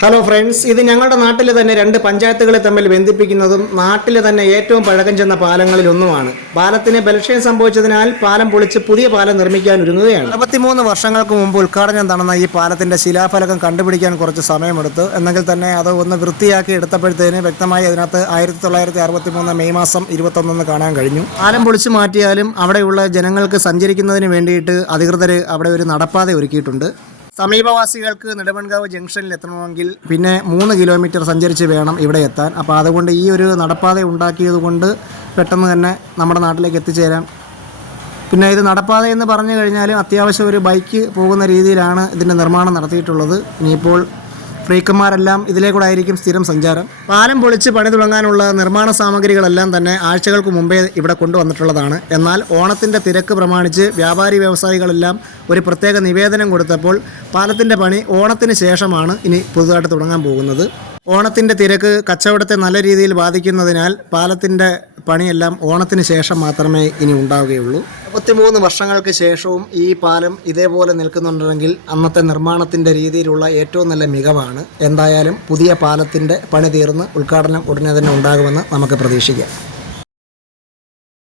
Hello friends ഇത് ഞങ്ങളുടെ നാട്ടിലെ തന്നെ രണ്ട് പഞ്ചായത്തുകളെ തമ്മിൽ ബന്ധിപ്പിക്കുന്നതും നാട്ടിലെ തന്നെ ഏറ്റവും പഴക്കം ചെന്ന പാലങ്ങളിൽ ഒന്നുമാണ്. പാലത്തിന് ബലക്ഷയം സംഭവിച്ചതിനാൽ പാലം പൊളിച്ച് പുതിയ പാലം നിർമ്മിക്കാൻ ഒരുങ്ങുകയാണ്. അറുപത്തിമൂന്ന് വർഷങ്ങൾക്ക് മുമ്പ് ഉദ്ഘാടനം നടന്ന ഈ പാലത്തിന്റെ ശിലാഫലകം കണ്ടുപിടിക്കാൻ കുറച്ച് സമയമെടുത്തു. എന്നെങ്കിൽ തന്നെ അത് ഒന്ന് വൃത്തിയാക്കി എടുത്തപ്പോഴത്തേന് വ്യക്തമായി അതിനകത്ത് ആയിരത്തി തൊള്ളായിരത്തി മെയ് മാസം ഇരുപത്തൊന്നെന്ന് കാണാൻ കഴിഞ്ഞു. പാലം പൊളിച്ചു മാറ്റിയാലും അവിടെയുള്ള ജനങ്ങൾക്ക് സഞ്ചരിക്കുന്നതിന് വേണ്ടിയിട്ട് അധികൃതർ അവിടെ ഒരു നടപ്പാത ഒരുക്കിയിട്ടുണ്ട്. സമീപവാസികൾക്ക് നെടുമൺകാവ് ജംഗ്ഷനിൽ എത്തണമെങ്കിൽ പിന്നെ മൂന്ന് കിലോമീറ്റർ സഞ്ചരിച്ച് വേണം ഇവിടെ എത്താൻ. അപ്പോൾ അതുകൊണ്ട് ഈ ഒരു നടപ്പാത ഉണ്ടാക്കിയത് കൊണ്ട് പെട്ടെന്ന് തന്നെ നമ്മുടെ നാട്ടിലേക്ക് എത്തിച്ചേരാം. പിന്നെ ഇത് നടപ്പാത എന്ന് പറഞ്ഞു കഴിഞ്ഞാൽ അത്യാവശ്യം ഒരു ബൈക്ക് പോകുന്ന രീതിയിലാണ് ഇതിന്റെ നിർമ്മാണം നടത്തിയിട്ടുള്ളത്. ഇനിയിപ്പോൾ ഫ്രീക്കന്മാരെല്ലാം ഇതിലേ കൂടെ ആയിരിക്കും സ്ഥിരം സഞ്ചാരം. പാലം പൊളിച്ച് പണി തുടങ്ങാനുള്ള നിർമ്മാണ സാമഗ്രികളെല്ലാം തന്നെ ആഴ്ചകൾക്ക് മുമ്പേ ഇവിടെ കൊണ്ടുവന്നിട്ടുള്ളതാണ്. എന്നാൽ ഓണത്തിന്റെ തിരക്ക് പ്രമാണിച്ച് വ്യാപാരി വ്യവസായികളെല്ലാം ഒരു പ്രത്യേക നിവേദനം കൊടുത്തപ്പോൾ പാലത്തിന്റെ പണി ഓണത്തിന് ശേഷമാണ് ഇനി പുതുതായിട്ട് തുടങ്ങാൻ പോകുന്നത്. ഓണത്തിന്റെ തിരക്ക് കച്ചവടത്തെ നല്ല രീതിയിൽ ബാധിക്കുന്നതിനാൽ പാലത്തിന്റെ പണിയെല്ലാം ഓണത്തിന് ശേഷം മാത്രമേ ഇനി ഉണ്ടാവുകയുള്ളൂ. മുപ്പത്തിമൂന്ന് വർഷങ്ങൾക്ക് ശേഷവും ഈ പാലം ഇതേപോലെ നിൽക്കുന്നുണ്ടെങ്കിൽ അന്നത്തെ നിർമ്മാണത്തിന്റെ രീതിയിലുള്ള ഏറ്റവും നല്ല മികവാണ്. എന്തായാലും പുതിയ പാലത്തിന്റെ പണി തീർന്ന് ഉദ്ഘാടനം ഉടനെ തന്നെ ഉണ്ടാകുമെന്ന് നമുക്ക് പ്രതീക്ഷിക്കാം.